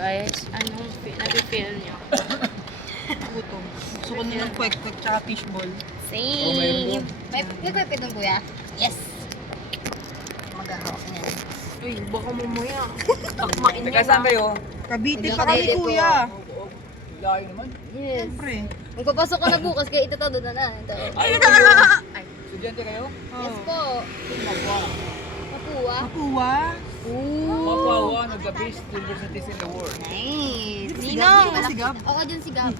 guys? Anong nafe-feel nyo? Gutom. Gusto ko nun ng kwek-kwek tsaka fishball. Same! May pepe doon, kuya? Yes. Mag-ahawak niya. Uy, baka mamaya. Takmain Teka, nyo saan na. kayo? Cavite Hindi pa kami, Cavite po. kuya. Layo naman. Yes. Siyempre. Magpapasok ka na bukas kaya itatado na na. Ito. Estudyante kayo? Yes po. Mapua. Mapua. Mapua, one of the best universities in the world. Nice. Ninong! Dito si Gab. Ako dyan si Gab.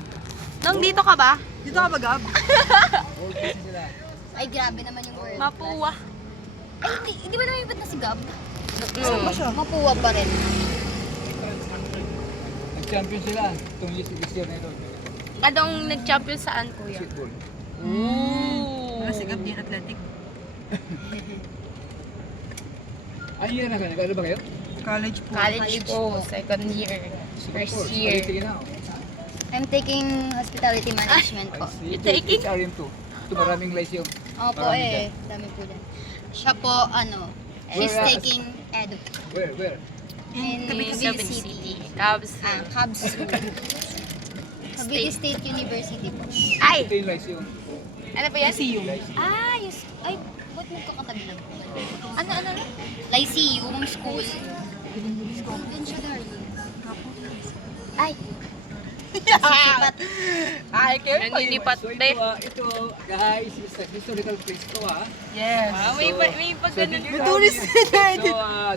Nung dito ka ba? Dito ka ba, Gab? World best sila. Ay, grabe naman yung word. Mapuwa. Ay, hindi ba naman yung na si Gab? Saan ba siya? Mapua pa rin. Nag-champion sila. Itong this year na ito. Anong nag-champion saan, kuya? Basketball. Wala si Gab din, athletic. Ay, yan na kayo. Nag-ano ba kayo? College po. College po, second year. First year. Sige na. I'm taking hospitality management po. You taking? HRM2. Ito maraming lyceum. Opo Marami dami po dyan. Siya po, she's Where, taking edu. Where? In Cavite Cavite City. Cavs. Cavs. Cavite State University po. Ay! Ito yung lyceum. Ano ba yan? Lyceum. Ah, yes. Ay, ba't magkakatabi lang po? Ano? Lyceum School. Doon siya, darling. Ay! Sipat. Ay, kayo pa yun. Naninipat So de. ito guys, is a historical place to Yes. May pag So, ganun. did you know Tourist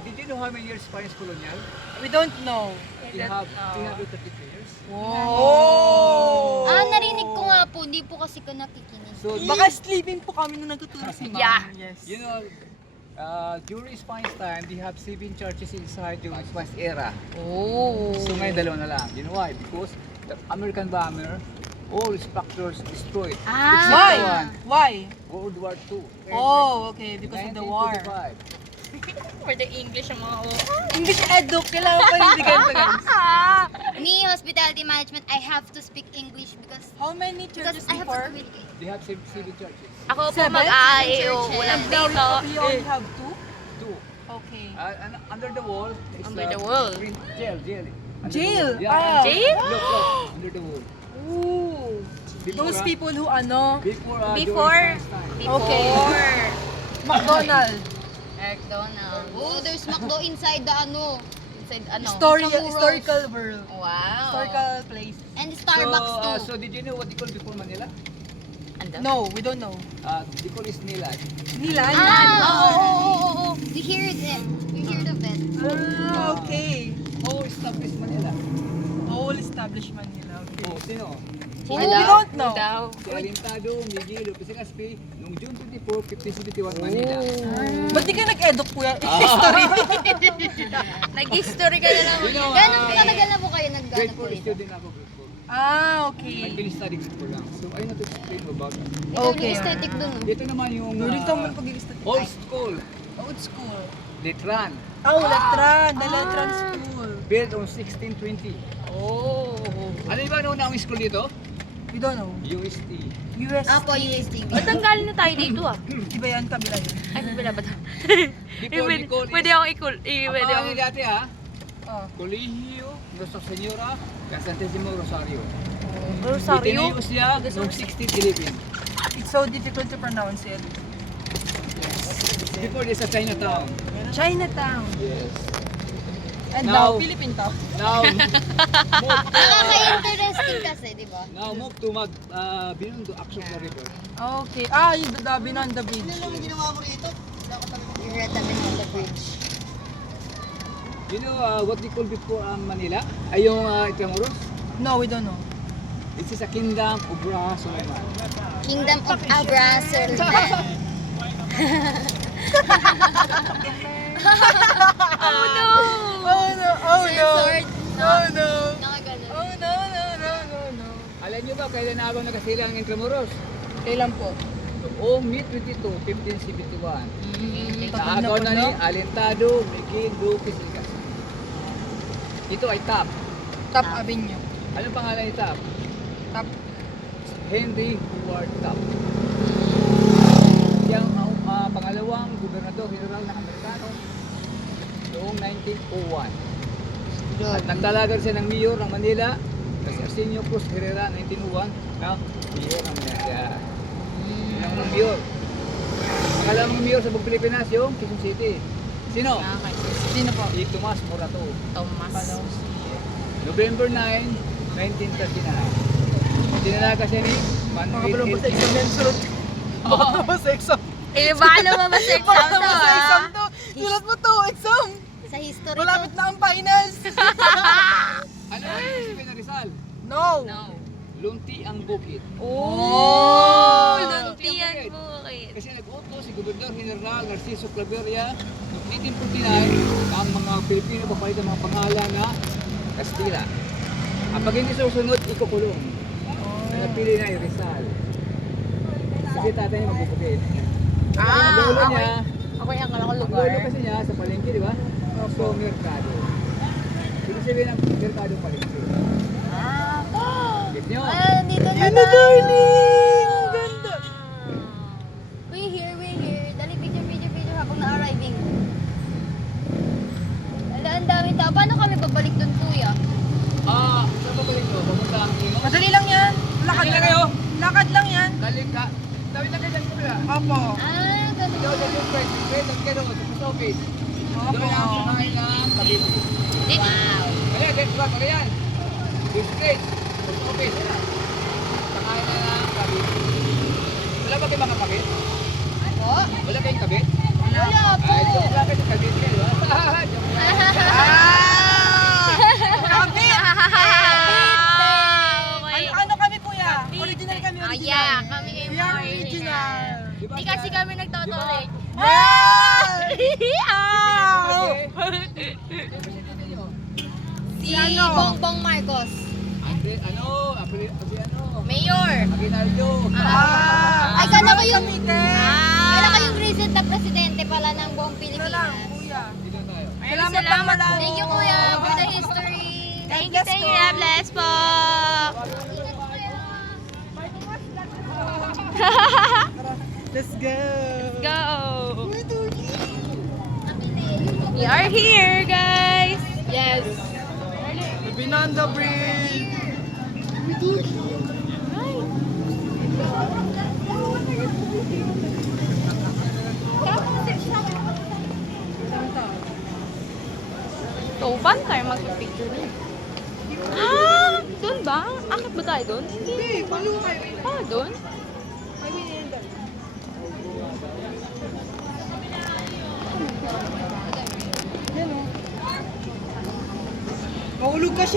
did you know how many years Spanish colonial? We don't know. We have 333 years. Wow. Narinig ko nga po. Hindi po kasi ko nakikinig. So, Baka sleeping po kami nung nagtuturo si Ma'am. Yeah. Yes. you know, during Spanish time, they have 7 churches inside yung Spanish era. Oh. So ngayon dalawa na lang. You know why? Because the American bomber, all structures destroyed. Ah. Why? One. Why? World War II. Oh, okay. Because of the war. 1945. For the English ang mga English edu. Kailangan pa rin ganito, guys. Me, hospitality management, I have to speak English because How many churches I have to before? communicate. They have 7 churches. Ako po Seven? mag-aayo. Seven Walang And now dito. we only have 2? 2. Okay. And under the wall is Under the wall. Jail. Under Jail? the wall. Ah. Jail? Look, under the wall. Ooh. Before, Those people who ano, Before. during Spanish time. Okay. Before. McDonald. McDonald's. Oh, there's McDo inside the Inside ano? Historical world. Wow. Historical place. And Starbucks too. So did you know what they call before Manila? Ando? No, we don't know. They call is Nilad. Nilan? Oh. We heard it. We heard of it. Ah, okay. Oh, established Manila. Whole establishment nila. Okay. Oh, sino? Oh, we don't know. Daw. Si Alintado, Miguel, Lopez Gaspi, noong June 24, 1571, Manila. Ba't di ka nag-eduk, kuya? History. Nag-history ka na lang. You know, Gano'ng katagal na po kayo grade nag-gano po 4 dito? student ako, grade 4. Ah, okay. Nag-study grade 4 lang. So, I know to explain about that. Ikaw Okay. yung aesthetic dun. No? Dito naman yung Galing naman pag-i-study. old school, Old school. Letran, Oh, Letran. The Letran School. built on 1620. Oh. Ano ba noon ang school dito? We don't know. UST. US. Apo, USTV. Ba't ang galing na tayo dito ah? Iba yan, kabila yan. Ay, wala ba ito? Bicol Pwede is- akong ikul. Ang Pwede pangalan akong... dati ha, Oh. Colegio Nuestra Señora Santissimo Rosario. Rosario? Itinayo siya noong 1611. It's so difficult to pronounce it. Before this sa Chinatown. Chinatown. Yes. And Now- now, Philippine Town. Now, Nakaka-interesting kasi, di ba? move to beyond the Action River. Okay. Ah, yung Dabi on the bridge. You're at the middle of the bridge. You know what they call before Manila? Ay yung Intramuros? No, we don't know. This is a kingdom of Ra Suleiman. Kingdom of Abra, Sir. Oh no! Oh no! Oh no! Censored. Oh no! Nakaganon. Oh no! No! Alam nyo ba kailan abang nakasila ang Intramuros? Kailan po? Noong May 22, 1571. Tagal na Naagaw po, na no? ni Alentado, Miguel, Lopez, Igas. Ito ay Tap. Top Avenue. Anong pangalan ni Tap? Top. Henry Howard Taft. Siyang pangalawang gobernador general ng Amerikano noong 1901. At nagtalaga siya ng mayor ng Manila. Kasi Arsenio Cruz Herrera, 1901. No? Mayor ng Manila. Yun ang mayor. Pangalawang mayor sa buong Pilipinas yung Quezon City. Sino? Sino po? Si Tomas Morato. Thomas. November 9, 1939. Tinalaga siya ni Manuel Mga sa L. exam yan, sulat. Baka sa exam. Eh, baka naman sa exam Baka to, sa exam ah. to. Sulat mo to, exam. Sa history Malapit to. na ang finals. Ano ang isipin na Rizal? No. Lunti ang bukid. Oh, Ah. luntian bukid. Kasi nag-utos si Gobernador General Narciso Claveria noong 1849 ang mga Pilipino papalit ang mga pangalan na Kastila. Ang pag hindi susunod, ikukulong. Napili na yung Rizal. Kasi tatay niya magbubukid. Ang lolo niya, Ako yung akala ko ang lugar. lolo kasi niya sa palengke, di ba? So, merkado. Ibig sabihin ng merkado palengke. Get nyo? Nandito na Yan na, darling. Ganda. We're here. Dali, picture habang na-arriving. Ang dami tao. Paano kami babalik dun, kuya? Saan ba balik nyo? Papunta ang Ino? Madali lang yan. Lakad Madali lang kayo? Lakad lang yan. Dali ka. Dali lang kayo dyan ko ba? Opo. Ganun. Ikaw dyan yung friend. Friend, at kayo sa post office. Doon ang sakain ng Cavite. Wow. Ayan, let's go. Ano yan? This place. Post office. Sakain na ng Cavite. Wala ba kayo mga kabit? Ako? Wala kayong kabit? Wala po. Ay, wala kayo sa kabit kayo. Joke lang. Kapit. Okay. Ano kami, kuya? Original kami, Oh, original. yeah. Kami kayo We are mga original. Di ba Hindi kasi siya- kami nagtotolerate. Si ano? Bongbong Marcos. Mayor. Aguinaldo. Ay, kala ko yung... Cavite. Kala ko yung recent na presidente pala ng buong Ano lang, Pilipinas. kuya. Dito tayo. Salamat po. Thank you, kuya, for the history. Thank you. God bless po. Let's go. Go. We are here, guys. Yes. Binanda Bridge. Toban tayo mag-picture niya. Doon ba? Akit ba tayo doon? Hindi, balo kayo. Doon? Mahulog ka siya